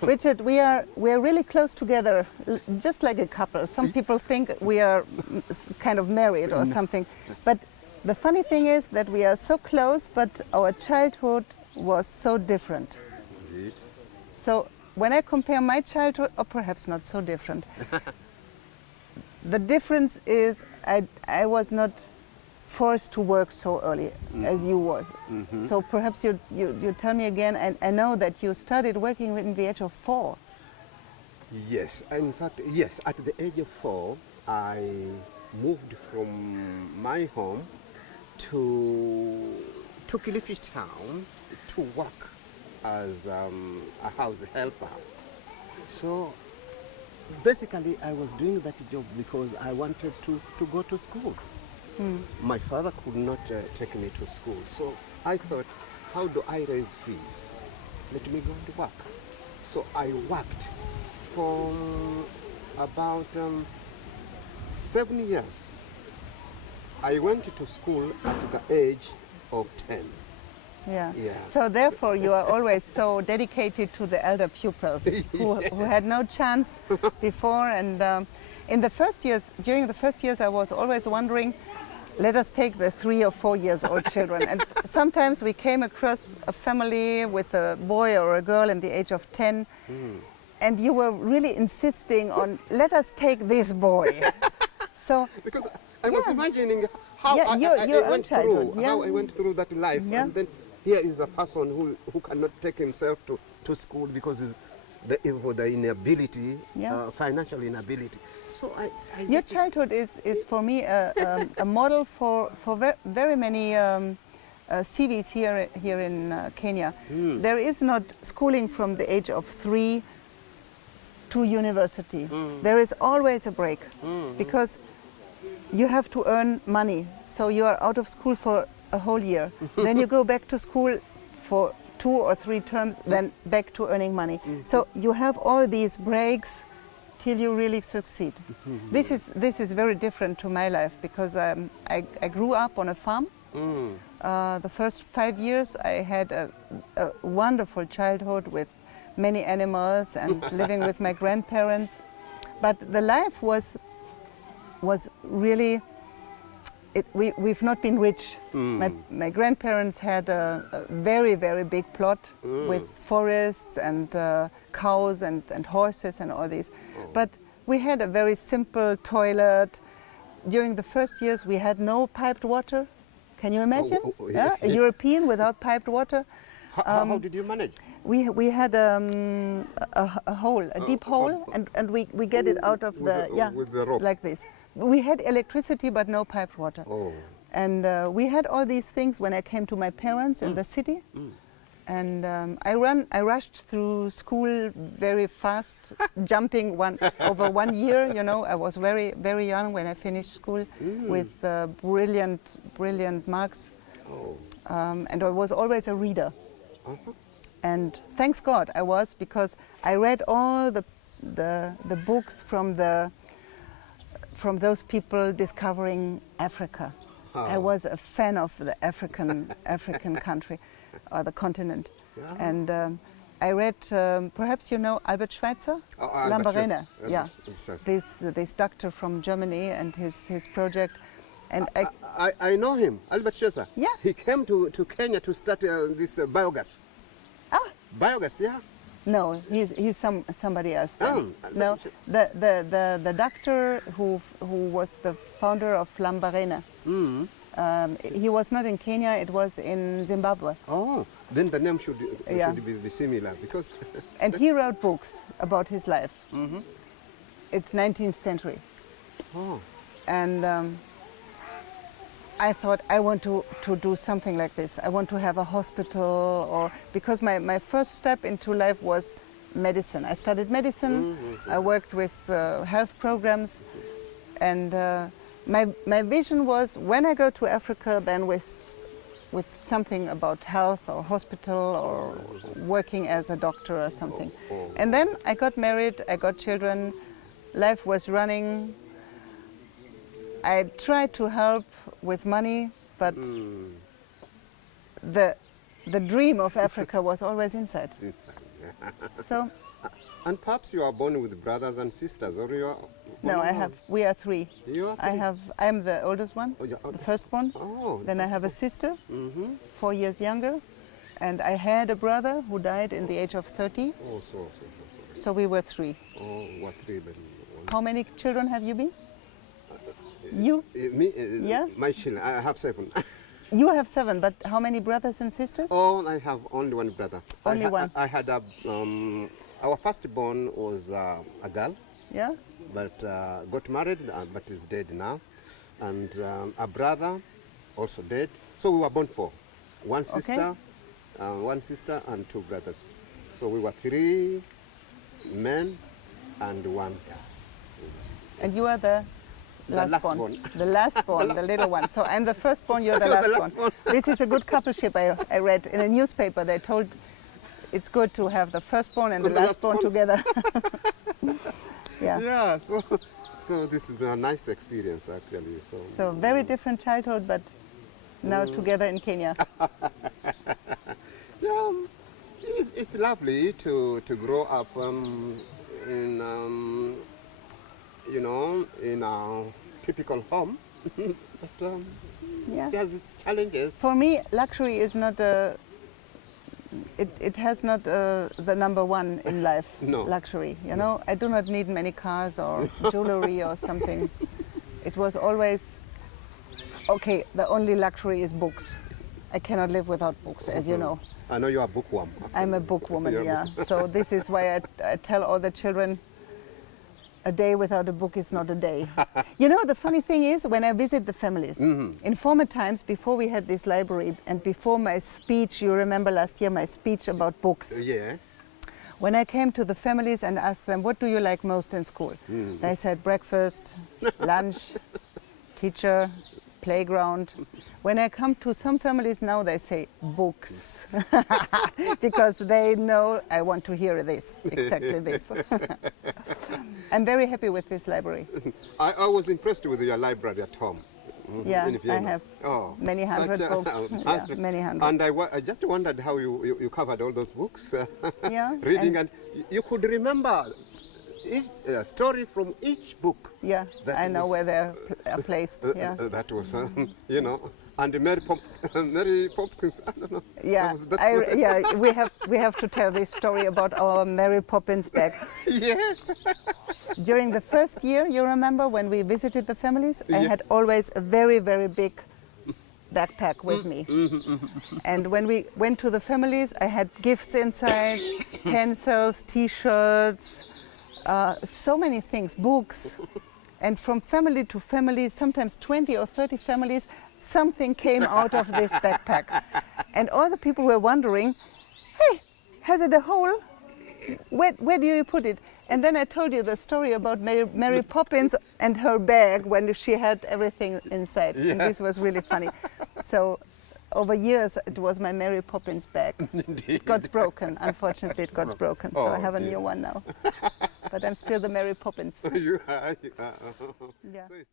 Richard, we're really close together, just like a couple. Some people think we are kind of married or something. But the funny thing is that we are so close, but our childhood was so different. Indeed. So when I compare my childhood, or perhaps not so different, the difference is I was not forced to work so early as you was. So perhaps you tell me again, and I know that you started working in the age of 4. Yes, in fact, yes, at the age of 4, I moved from my home to Kilifi town to work as a house helper. So basically I was doing that job because I wanted to go to school. My father could not take me to school, so I thought, how do I raise fees? Let me go and work. So I worked for about 7 years. I went to school at the age of 10. Yeah. Yeah. So therefore you are always so dedicated to the elder pupils who had no chance before. And in the first years, during the first years, I was always wondering, let us take the 3 or 4 years old children. And sometimes we came across a family with a boy or a girl in the age of 10. And you were really insisting on, let us take this boy. So because I was imagining how I went through that life, and then here is a person who cannot take himself to school because of the inability, financial inability. So your childhood is for me a model for very many CVs here in Kenya. There is not schooling from the age of 3 to university. There is always a break because you have to earn money. So you are out of school for a whole year. Then you go back to school for 2 or 3 terms, then back to earning money. So you have all these breaks till you really succeed. This is very different to my life because I grew up on a farm. The first 5 years I had a wonderful childhood with many animals and living with my grandparents. But the life was really, we've not been rich. My grandparents had a very, very big plot with forests and cows and horses and all these. But we had a very simple toilet. During the first years we had no piped water. Can you imagine? A European without piped water. How did you manage? We had a hole, a deep hole, and we get it out of with the rope. Like this. We had electricity but no piped water. And we had all these things when I came to my parents in the city. And I rushed through school very fast, jumping over 1 year. You know, I was very, very young when I finished school with brilliant marks. And I was always a reader. And thanks God I was, because I read all the books from those people discovering Africa. I was a fan of the African country, or the continent. And I read, perhaps you know Albert Schweitzer? Lambarena, this doctor from Germany and his project. And I know him, Albert Schweitzer. Yeah. He came to Kenya to start this biogas. Biogas, yeah. No, he's somebody else. No, the doctor who was the founder of Lambarena. He was not in Kenya; it was in Zimbabwe. Oh, then the name should be similar because. And he wrote books about his life. It's 19th century. And I thought I want to do something like this. I want to have a hospital, because my first step into life was medicine. I studied medicine. I worked with health programs, and my vision was, when I go to Africa, then with something about health or hospital or working as a doctor or something. And then I got married. I got children. Life was running. I tried to help with money, but the dream of Africa was always inside. So, And perhaps you are born with brothers and sisters, or you are? no, I have. We are three. You are? I'm the oldest one, Oh, you're the firstborn. Oh. Then I have a sister, Mm-hmm. 4 years younger, and I had a brother who died in the age of 30. Oh, so. So we were three. Oh, what really? How many children have you been? You? Me? Yeah? My children. I have 7. You have 7, but how many brothers and sisters? Oh, I have only one brother. Only one. I had a. Our firstborn was a girl, Yeah? but got married, but is dead now, and a brother, also dead. So we were born 4. One sister, and 2 brothers. So we were 3 men and 1 girl. And you are the last born. The last born, the little one. So I'm the firstborn, you're the last born. This is a good coupleship, I read in a newspaper. They told it's good to have the firstborn and the lastborn together. Yeah. Yeah, so this is a nice experience actually. So very different childhood, but now together in Kenya. Yeah, it's lovely to grow up in in a typical home, but Yeah. it has its challenges. For me, luxury is not a. It has not the number one in life. No. Luxury. You know, I do not need many cars or jewelry or something. It was always okay. The only luxury is books. I cannot live without books, as you know. I know you are a bookworm. I'm a bookwoman, You're a yeah. So this is why I tell all the children, a day without a book is not a day. You know, the funny thing is, when I visit the families, in former times, before we had this library, and before my speech, you remember last year my speech about books, Yes. when I came to the families and asked them, what do you like most in school? They said breakfast, lunch, teacher, playground. When I come to some families now, they say books, because they know I want to hear this, exactly this. I'm very happy with this library. I was impressed with your library at home. Yeah, in I Vienna. have many such hundred a- books. Yeah, many hundred. And I just wondered how you covered all those books, Yeah, reading, and you could remember each story from each book. Yeah, That I know was- where they're placed. Yeah, That was, and Mary Poppins, I don't know. yeah, we have to tell this story about our Mary Poppins bag. Yes. During the first year, you remember when we visited the families, I had always a very, very big backpack with me. And when we went to the families, I had gifts inside, pencils, T-shirts, so many things, books. And from family to family, sometimes 20 or 30 families, something came out of this backpack. And all the people were wondering, hey, has it a hole? Where do you put it? And then I told you the story about Mary Poppins and her bag when she had everything inside. And this was really funny. So over years, it was my Mary Poppins bag. It got broken, unfortunately it got broken. So I have a new one now. But I'm still the Mary Poppins. You are. Yeah. So it's very